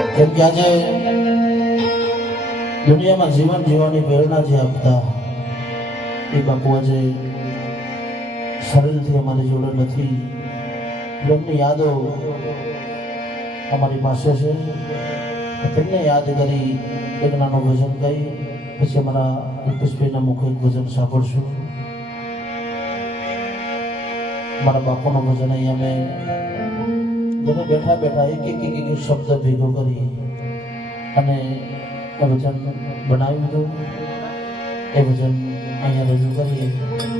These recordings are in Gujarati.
કેમ કે આજે દુનિયામાં જીવન જીવવાની પ્રેરણા જે આપતા એ બાપુ આજે શરીરથી અમારી જોડે નથી. એમની યાદો અમારી પાસે છે. તેમને યાદ કરી એક નાનું ભજન ગાઈ, પછી અમારા રૂપેશભાઈના મુખે એક ભજન સાંભળશું. મારા બાપુનું ભજન અહીં અમે બધે બેઠા બેઠા એક એક એક શબ્દ ભેગો કરી અને એ ભજન બનાવી હતું એ ભજન અહીંયા રજૂ કરીએ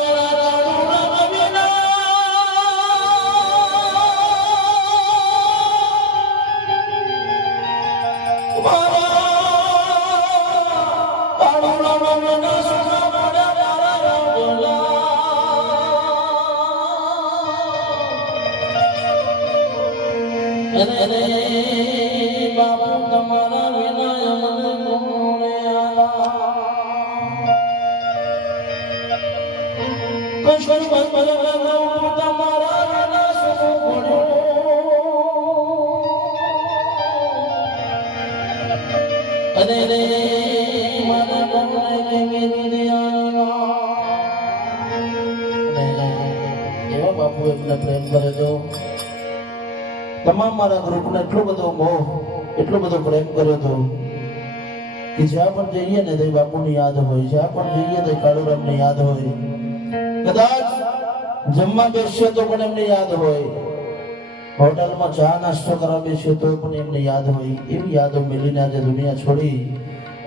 બાપુ એમને પ્રેમ કરે તો તમામ મારા ગ્રુપને એટલો બધો મોહ એટલો બધો પ્રેમ કર્યો હતો કે જ્યાં પણ જઈએ ને તો બાપુની યાદ હોય જ્યાં પણ જઈએ તો કાળુરામની યાદ હોય કદાચ જમવા બેસીએ તો પણ એમને યાદ હોય. હોટલમાં ચા નાસ્તો કરવા બેસીએ તો પણ એમને યાદ હોય. એવી યાદો મેલીને આજે દુનિયા છોડી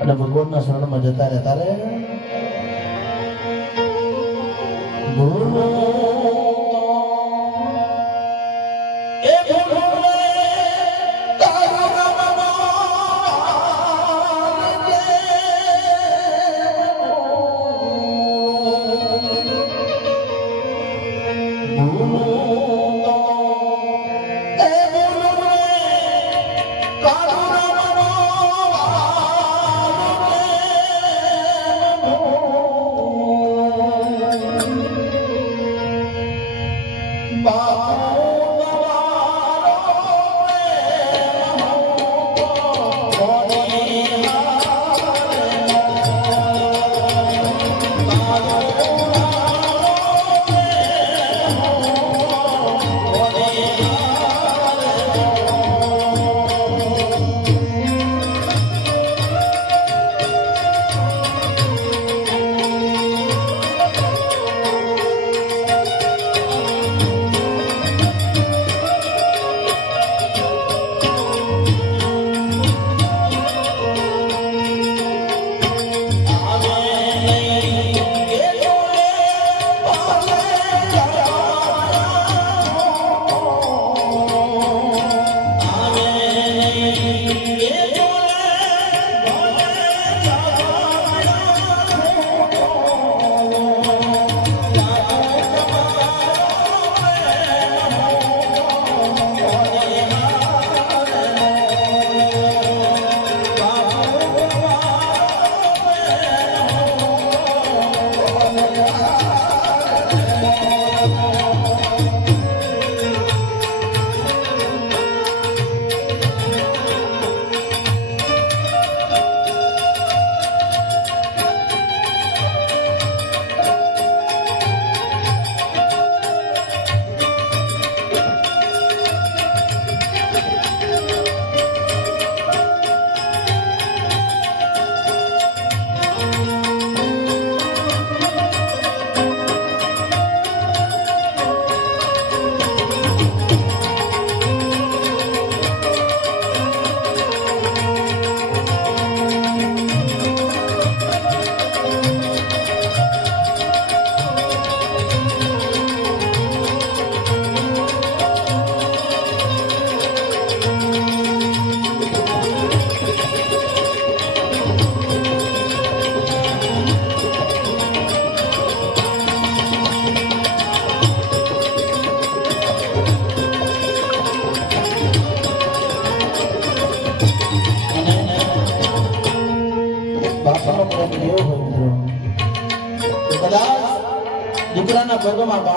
અને ભગવાનના શરણમાં જતા રહેતા રે ભૂલો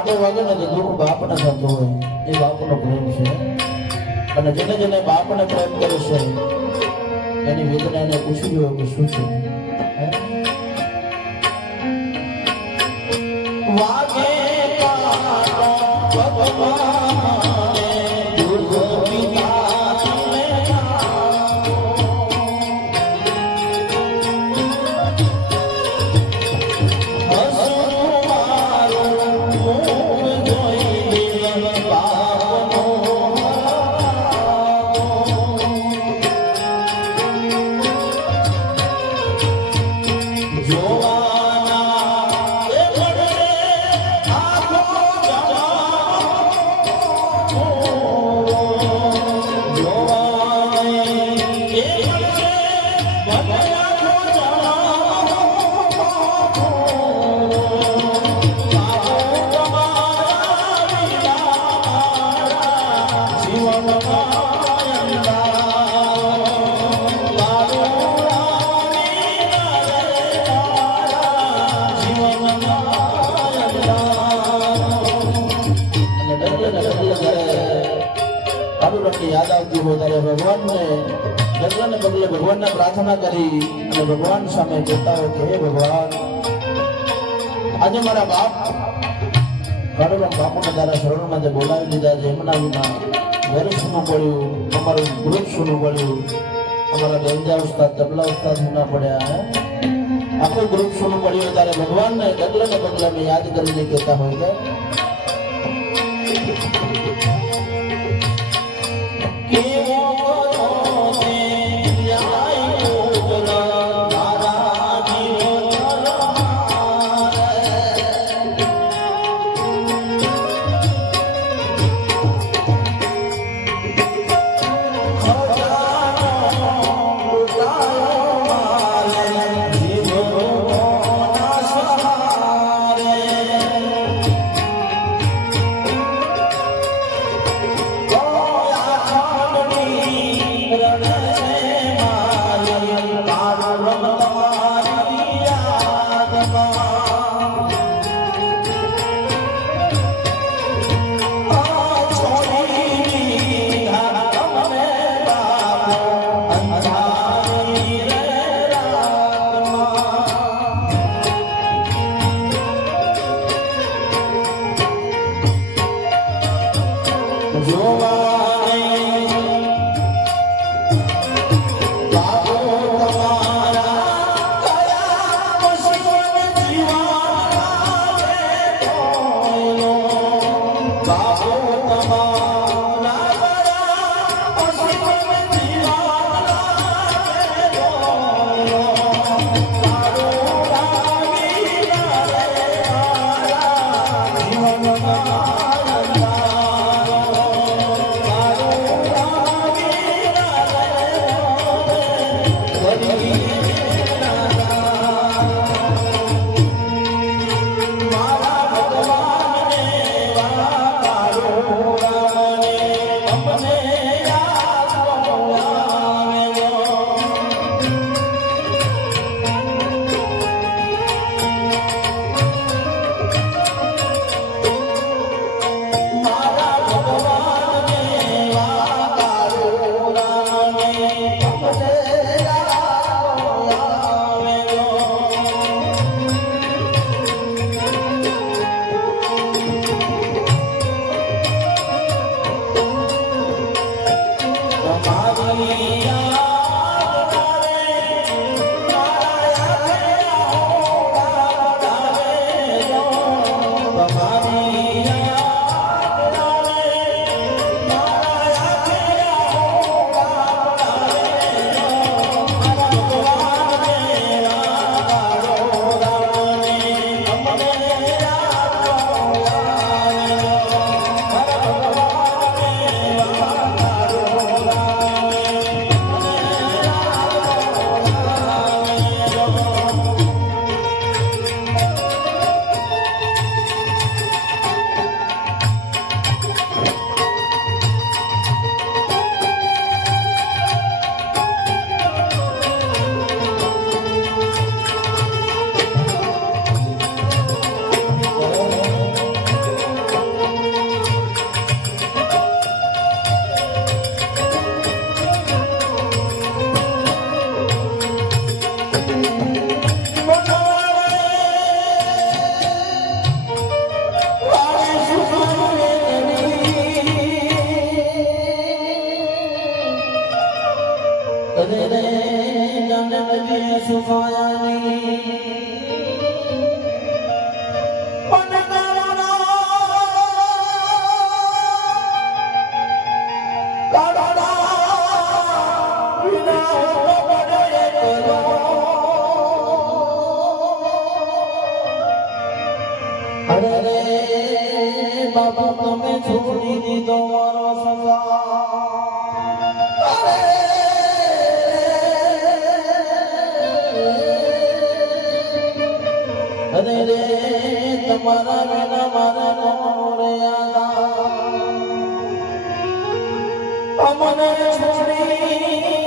પગમાં કાંટો વાગે ગુરુ બાપને થતું હોય, એ બાપનો પ્રેમ છે. અને જેને જેને બાપને પ્રેમ કરે છે, એની વેદના એને પૂછી હોય કે શું છે? વાગે કાંટો યાદ આવતી હોય ત્યારે ભગવાનને ચંદ્રને બદલે ભગવાનને પ્રાર્થના કરી અને ભગવાન સામે કહેતા હોય કે, હે ભગવાન, આજે મારા બાપ કાળુરામ બાપુને તારા શરણમાં બોલાવી લીધા છે. એમના વિના ઘર સૂનું પડ્યું, અમારું ગ્રુપ સૂનું પડ્યું, અમારા ગંજા ઉસ્તાદ, તબલા ઉસ્તાદ સુના પડ્યા આખું ગ્રુપ સૂનું પડ્યું ત્યારે ભગવાનને, ડગલે ને પગલે યાદ કરીને કહેતા હોય કે Awesome. તમારા વિના મારા મોરે અમને છોડી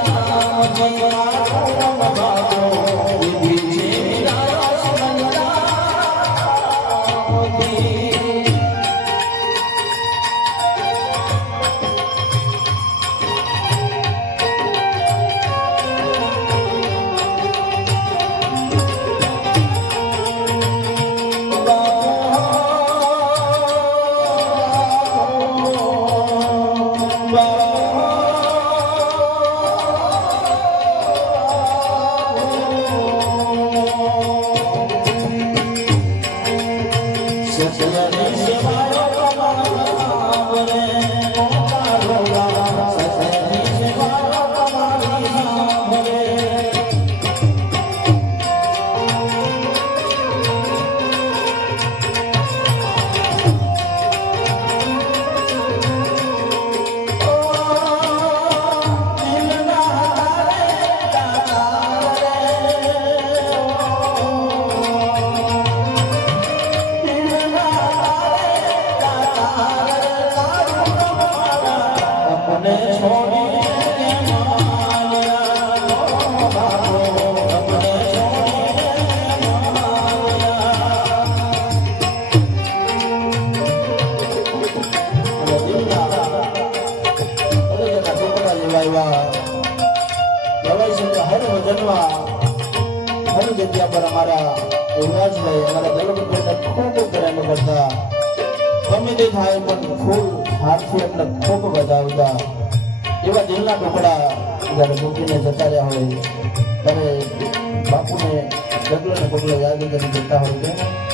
ગમે તે થાય પણ ફૂલ હાથથી એમને ખૂબ વધાવતા એવા દિલના ટુકડા જ્યારે મૂકીને જતા રહ્યા હોય, ત્યારે બાપુને ડગલો ને પગલો યાદ કરી જતા હોય છે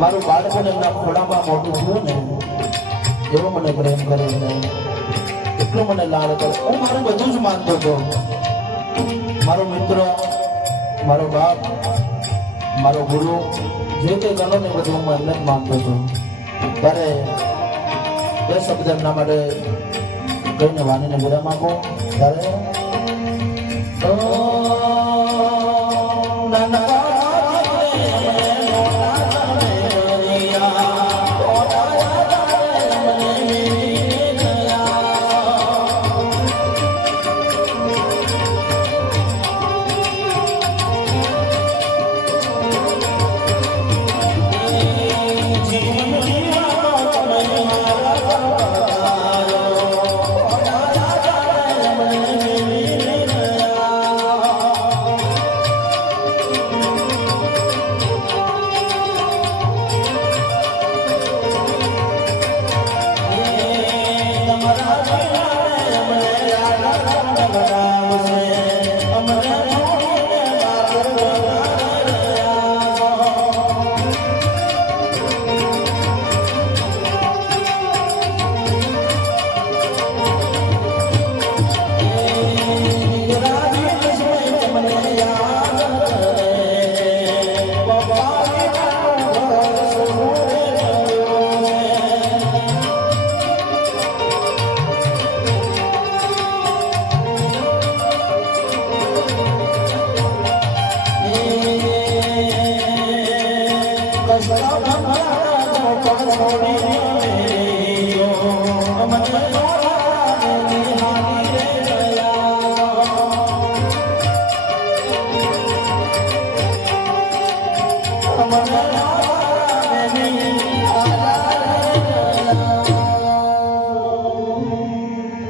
મારું બાળપણ એમના ખોડામાં મોટું થયું ને, એવો મને પ્રેમ કર્યો ને, એટલો મને લાડ કર્યો હું મારું બધું જ માનતો હતો. મારો મિત્ર, મારો બાપ, મારો ગુરુ, જે કંઈ ગણો ને બધું હું એમને જ માનતો હતો. ત્યારે બે શબ્દ એમના માટે કહીને વાણીને વિરામ આપો. ત્યારે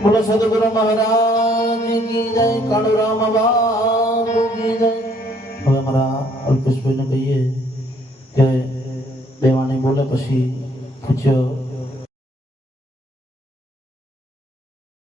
बोलो सदगुरु महाराज की जय काणू राम बाबू की जय હવે અમારા અલ્પેશભાઈને કહીએ કે દેવાણી બોલે પછી